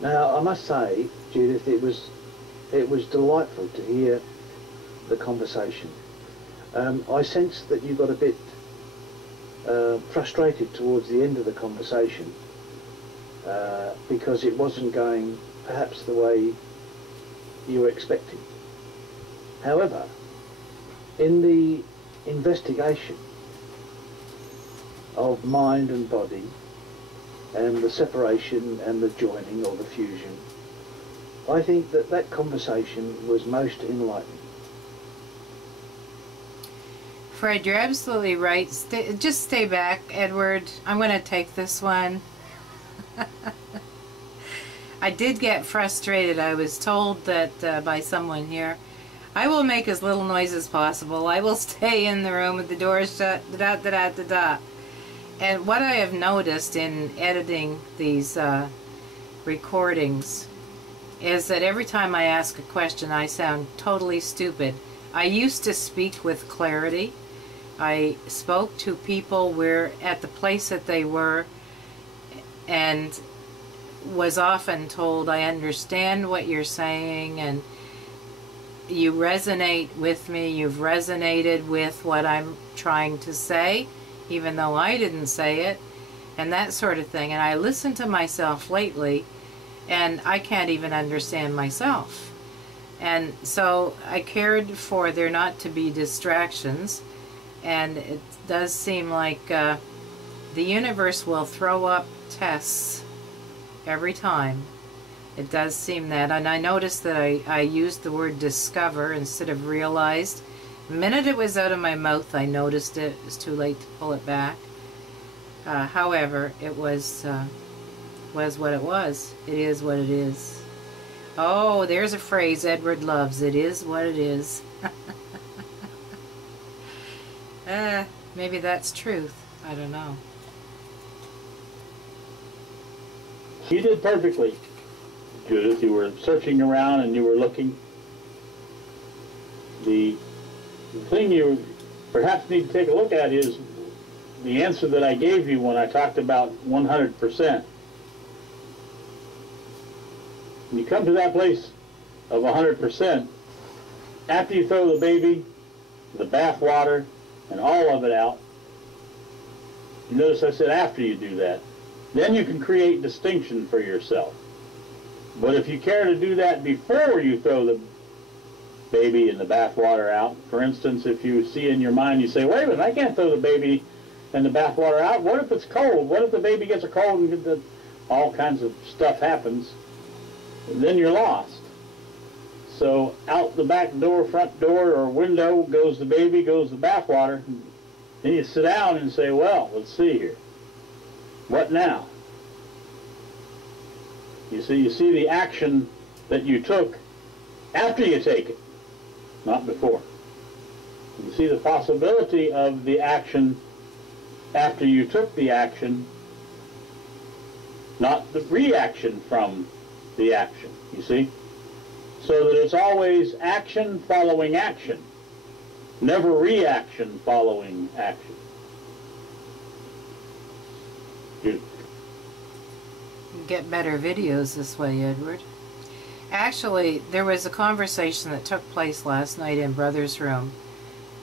Now, I must say, Judith, it was delightful to hear the conversation. I sensed that you got a bit frustrated towards the end of the conversation because it wasn't going perhaps the way you were expecting. However, in the investigation of mind and body and the separation and the joining or the fusion, I think that that conversation was most enlightening. Fred, you're absolutely right. Just stay back, Edward. I'm going to take this one. I did get frustrated. I was told that by someone here, I will make as little noise as possible. I will stay in the room with the door shut, da-da-da-da-da-da. And what I have noticed in editing these recordings is that every time I ask a question, I sound totally stupid. I used to speak with clarity. I spoke to people where at the place that they were and was often told, I understand what you're saying and you resonate with me, you've resonated with what I'm trying to say, even though I didn't say it, and that sort of thing. And I listen to myself lately and I can't even understand myself. And so I cared for there not to be distractions. And it does seem like the universe will throw up tests every time. It does seem that. And I noticed that I used the word discover instead of realized. The minute it was out of my mouth, I noticed it. It was too late to pull it back. However, it was what it was. It is what it is. Oh, there's a phrase Edward loves. It is what it is. Maybe that's truth. I don't know. You did perfectly, Judith. You were searching around and you were looking. The thing you perhaps need to take a look at is the answer that I gave you when I talked about 100%. When you come to that place of 100%, after you throw the baby, the bath water, and all of it out, you notice I said after you do that, then you can create distinction for yourself. But if you care to do that before you throw the baby and the bath water out, for instance, if you see in your mind, you say, wait a minute, I can't throw the baby and the bath water out. What if it's cold? What if the baby gets a cold and all kinds of stuff happens? Then you're lost. So out the back door, front door, or window goes the baby, goes the bath water. Then you sit down and say, well, let's see here. What now? You see the action that you took after you take it, not before. You see the possibility of the action after you took the action, not the reaction from the action, you see? So that it's always action following action, never reaction following action. Good. Get better videos this way, Edward. Actually, there was a conversation that took place last night in Brother's room.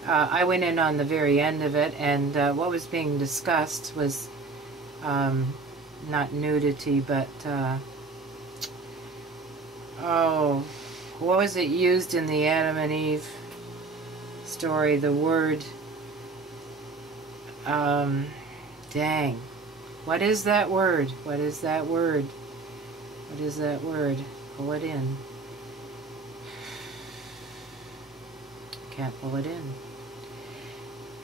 I went in on the very end of it, and what was being discussed was not nudity, but what was it used in the Adam and Eve story? The word, dang, what is that word? What is that word? What is that word? Pull it in. Can't pull it in.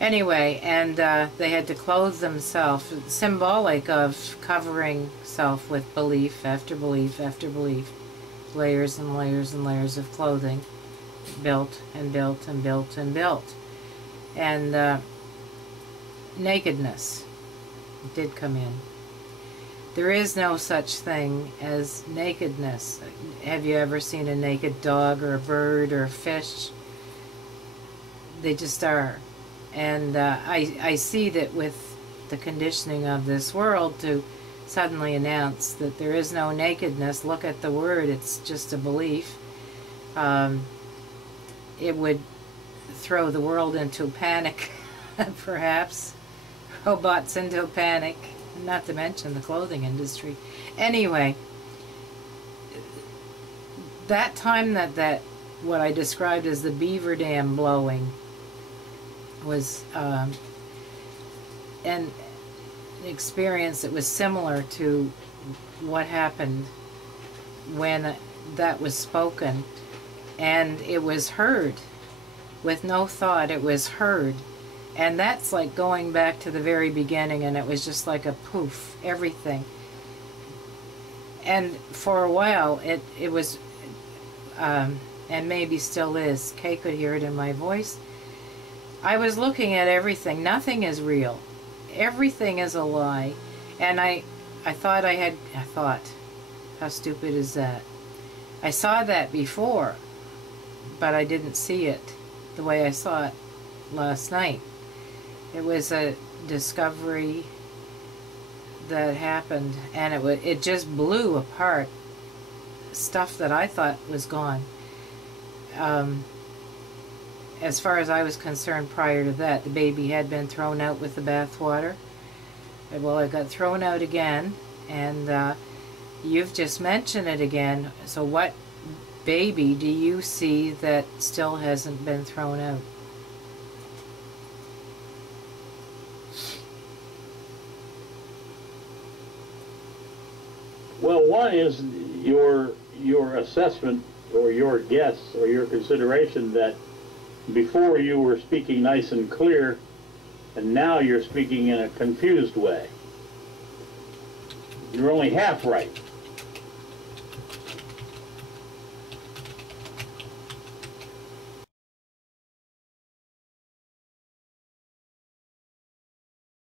Anyway, and they had to clothe themselves, symbolic of covering self with belief after belief after belief. Layers and layers and layers of clothing, built and built and built and built. And nakedness did come in. There is no such thing as nakedness. Have you ever seen a naked dog or a bird or a fish? They just are. And I see that with the conditioning of this world to suddenly announce that there is no nakedness, look at the word, it's just a belief, it would throw the world into panic, perhaps. Robots into panic, not to mention the clothing industry. Anyway, that time that what I described as the beaver dam blowing was an experience that was similar to what happened when that was spoken, and it was heard with no thought. It was heard, and that's like going back to the very beginning, and it was just like a poof, everything. And for a while it was and maybe still is, Kay could hear it in my voice, I was looking at everything. Nothing is real, everything is a lie. And I thought, how stupid is that? I saw that before, but I didn't see it the way I saw it last night. It was a discovery that happened, and it just blew apart stuff that I thought was gone. As far as I was concerned, prior to that, the baby had been thrown out with the bathwater. Well, it got thrown out again, and you've just mentioned it again. So what baby do you see that still hasn't been thrown out? Well, one is your assessment or your guess or your consideration that before you were speaking nice and clear, and now you're speaking in a confused way. You're only half right.